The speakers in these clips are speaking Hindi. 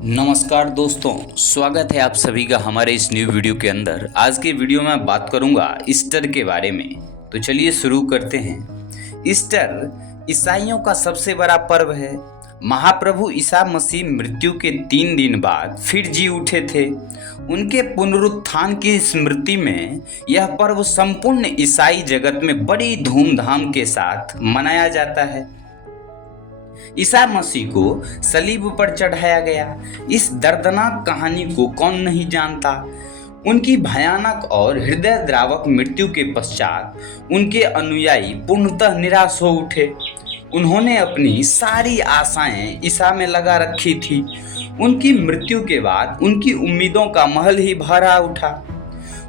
नमस्कार दोस्तों, स्वागत है आप सभी का हमारे इस न्यू वीडियो के अंदर। आज के वीडियो में बात करूंगा ईस्टर के बारे में। तो चलिए शुरू करते हैं। ईस्टर ईसाइयों का सबसे बड़ा पर्व है। महाप्रभु ईसा मसीह मृत्यु के 3 दिन बाद फिर जी उठे थे। उनके पुनरुत्थान की स्मृति में यह पर्व संपूर्ण ईसाई जगत में बड़ी धूमधाम के साथ मनाया जाता है। ईसा मसीह को सलीब पर चढ़ाया गया। इस दर्दनाक कहानी को कौन नहीं जानता। उनकी भयानक और हृदय द्रावक मृत्यु के पश्चात उनके अनुयायी पूर्णतः निराश हो उठे। उन्होंने अपनी सारी आशाएं ईसा में लगा रखी थी। उनकी मृत्यु के बाद उनकी उम्मीदों का महल ही भरा उठा।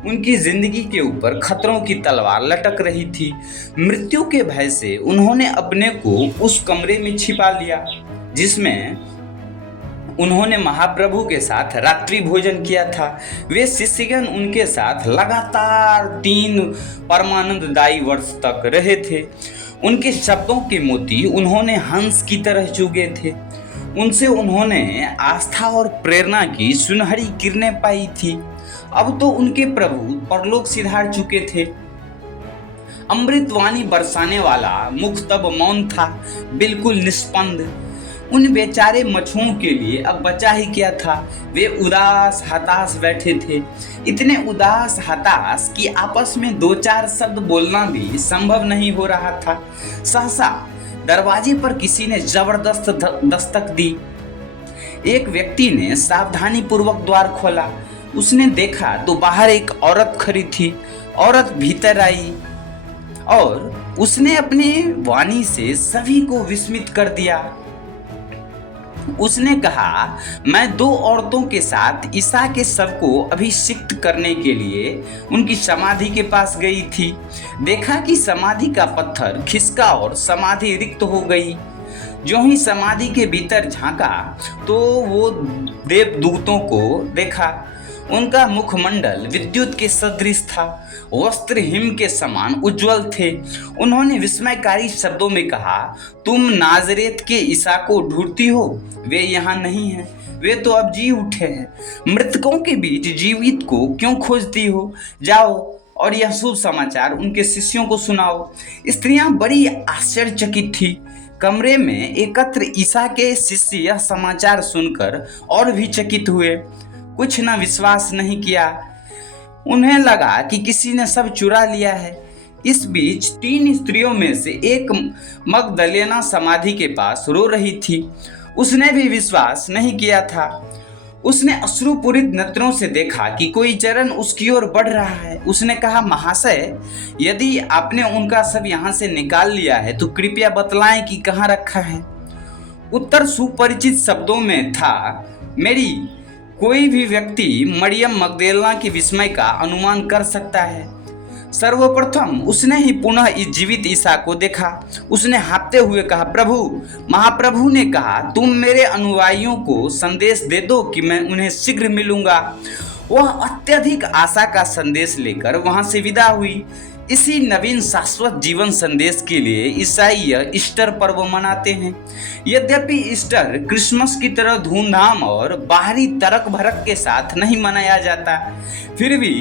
उनकी जिंदगी के ऊपर खतरों की तलवार लटक रही थी। मृत्यु के भय से उन्होंने अपने को उस कमरे में छिपा लिया जिसमें उन्होंने महाप्रभु के साथ रात्रि भोजन किया था। वे शिष्यगण उनके साथ लगातार 3 परमानंददायी वर्ष तक रहे थे। उनके शब्दों के मोती उन्होंने हंस की तरह चुगे थे। उनसे उन्होंने आस्था और प्रेरणा की सुनहरी किरणें पाई थी। अब तो उनके प्रभु परलोक सिधार चुके थे। अमृतवाणी बरसाने वाला मुख तब मौन था, बिल्कुल निष्पंद। उन बेचारे मछुओं के लिए अब बचा ही क्या था। वे उदास हताश बैठे थे, इतने उदास हताश कि आपस में 2-4 शब्द बोलना भी संभव नहीं हो रहा था। सहसा दरवाजे पर किसी ने जबरदस्त दस्तक दी। एक व्यक्ति ने सावधानी पूर्वक द्वार खोला। उसने देखा तो बाहर एक औरत खड़ी थी। औरत भीतर आई और उसने अपनी वाणी से सभी को विस्मित कर दिया। उसने कहा, मैं 2 औरतों के साथ ईसा के शव को अभिषिक्त करने के लिए उनकी समाधि के पास गई थी। देखा कि समाधि का पत्थर खिसका और समाधि रिक्त हो गई। जो ही समाधि के भीतर झांका तो वो देवदूतों को देखा। उनका मुखमंडल विद्युत के सदृश था, वस्त्र हिम के समान उज्जवल थे। उन्होंने विस्मयकारी शब्दों में कहा, तुम नाजरेत के ईसा को ढूंढती हो? वे यहाँ नहीं हैं, वे तो अब जी उठे हैं। मृतकों के बीच जीवित को क्यों खोजती हो? जाओ और यह शुभ समाचार उनके शिष्यों को सुनाओ। स्त्रियां बड़ी आश्चर्यचकित थी। कमरे में एकत्र ईसा के शिष्य यह समाचार सुनकर और भी चकित हुए। कुछ न विश्वास नहीं किया। उन्हें लगा कि किसी ने सब चुरा लिया है। इस बीच 3 स्त्रियों में से एक मगदलेना समाधि के पास रो रही थी। उसने भी विश्वास नहीं किया था। उसने अश्रुपूरित नेत्रों से देखा कि कोई चरण उसकी ओर बढ़ रहा है। उसने कहा, महाशय, यदि आपने उनका सब यहाँ से निकाल लिया है तो कृपया बतलाएं कि कहाँ रखा है। उत्तर सुपरिचित शब्दों में था, मेरी कोई भी व्यक्ति मरियम मगदलेना के विस्मय का अनुमान कर सकता है। सर्वप्रथम उसने ही पुनः इस जीवित ईसा को देखा। उसने हाँफते हुए कहा, प्रभु। महाप्रभु ने कहा, तुम मेरे अनुयायियों को संदेश दे दो कि मैं उन्हें शीघ्र मिलूंगा। वह अत्यधिक आशा का संदेश लेकर वहां से विदा हुई। इसी नवीन शाश्वत जीवन संदेश के लिए ईसाई ईस्टर पर्व मनाते हैं। यद्यपि ईस्टर क्रिसमस की तरह धूमधाम और बाहरी तरक भरक के साथ नहीं मनाया जाता, फिर भी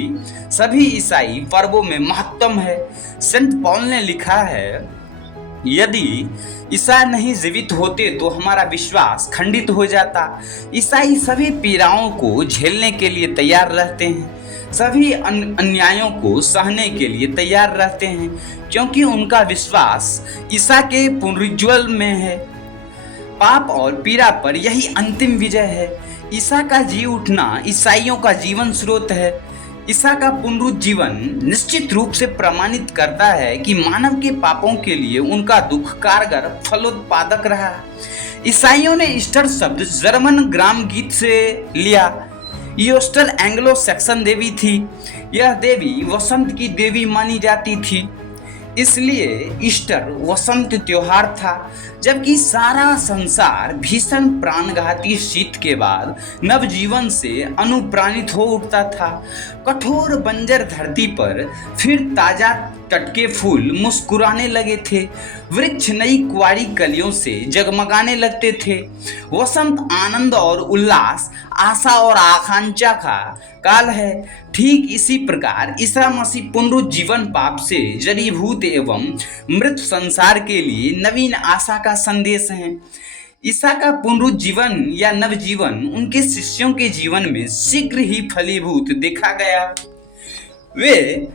सभी ईसाई पर्वों में महत्तम है। संत पौल ने लिखा है, यदि ईसा नहीं जीवित होते तो हमारा विश्वास खंडित हो जाता। ईसाई सभी पीड़ाओं को झेलने के लिए तैयार रहते हैं, सभी अन्यायों को सहने के लिए तैयार रहते हैं, क्योंकि उनका विश्वास ईसा के पुनरुज्ज्वल में है। पाप और पीड़ा पर यही अंतिम विजय है। ईसा का जी उठना ईसाइयों का जीवन स्रोत है। ईसा का पुनरुज्जीवन निश्चित रूप से प्रमाणित करता है कि मानव के पापों के लिए उनका दुख कारगर फलोत्पादक रहा। ईसाइयों ने ईस्टर शब्द जर्मन ग्राम गीत से लिया। ईस्टर एंग्लो सैक्सन देवी थी। यह देवी वसंत की देवी मानी जाती थी, इसलिए ईस्टर वसंत त्योहार था। जबकि सारा संसार भीषण प्राणघाती शीत के बाद नवजीवन से अनुप्राणित हो उठता था। कठोर बंजर धरती पर फिर ताजा टटके फूल मुस्कुराने लगे थे, वृक्ष नई कुंवारी कलियों से जगमगाने लगते थे। वसंत आनंद और उल्लास, आशा और आकांक्षा का काल है। ठीक इसी प्रकार ईसा मसीह पुनरुज्जीवन पाप से जड़ीभूत एवं मृत संसार के लिए नवीन आशा का संदेश है। ईसा का पुनरुज्जीवन या नवजीवन उनके शिष्यों के जीवन में शीघ्र ही फलीभूत देखा गया। वे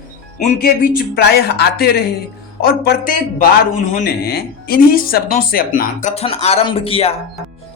उनके बीच प्रायः आते रहे और प्रत्येक बार उन्होंने इन्हीं शब्दों से अपना कथन आरंभ किया,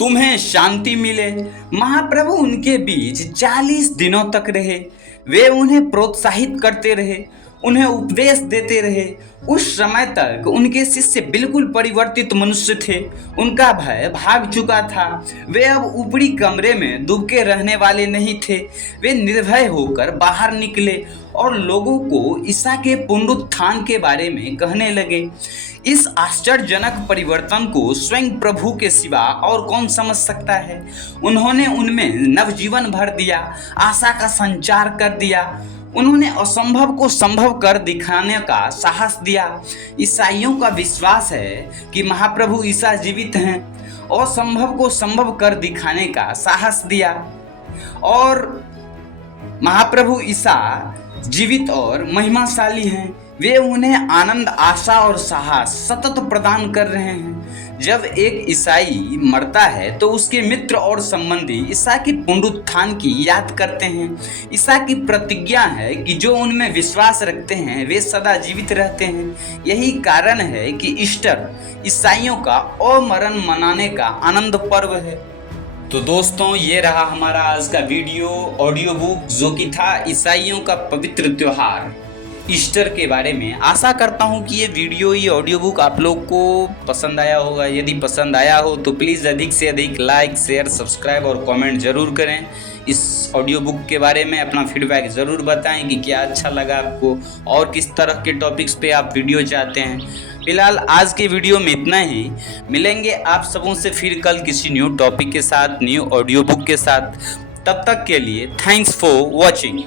तुम्हें शांति मिले। महाप्रभु उनके बीच 40 दिनों तक रहे। वे उन्हें प्रोत्साहित करते रहे, उन्हें उपदेश देते रहे। उस समय तक उनके शिष्य बिल्कुल परिवर्तित मनुष्य थे। उनका भय भाग चुका था। वे अब ऊपरी कमरे में दुबके रहने वाले नहीं थे। वे निर्भय होकर बाहर निकले और लोगों को ईसा के पुनरुत्थान के बारे में कहने लगे। इस आश्चर्यजनक परिवर्तन को स्वयं प्रभु के सिवा और कौन समझ सकता है। उन्होंने उनमें नवजीवन भर दिया, आशा का संचार कर दिया। उन्होंने असंभव को संभव कर दिखाने का साहस दिया। ईसाइयों का विश्वास है कि महाप्रभु ईसा जीवित हैं। असंभव को संभव कर दिखाने का साहस दिया और महाप्रभु ईसा जीवित और महिमाशाली हैं। वे उन्हें आनंद, आशा और साहस सतत प्रदान कर रहे हैं। जब एक ईसाई मरता है तो उसके मित्र और संबंधी ईसा की पुनरुत्थान की याद करते हैं। ईसा की प्रतिज्ञा है कि जो उनमें विश्वास रखते हैं वे सदा जीवित रहते हैं। यही कारण है कि ईस्टर ईसाइयों का अमरण मनाने का आनंद पर्व है। तो दोस्तों, ये रहा हमारा आज का वीडियो ऑडियो बुक, जो कि था ईसाइयों का पवित्र त्योहार ईस्टर के बारे में। आशा करता हूँ कि ये ऑडियो बुक आप लोग को पसंद आया होगा। यदि पसंद आया हो तो प्लीज़ अधिक से अधिक लाइक, शेयर, सब्सक्राइब और कमेंट ज़रूर करें। इस ऑडियो बुक के बारे में अपना फीडबैक ज़रूर बताएं कि क्या अच्छा लगा आपको और किस तरह के टॉपिक्स पे आप वीडियो चाहते हैं। फिलहाल आज के वीडियो में इतना ही। मिलेंगे आप सबों से फिर कल किसी न्यू टॉपिक के साथ, न्यू ऑडियो बुक के साथ। तब तक के लिए थैंक्स फॉर वॉचिंग।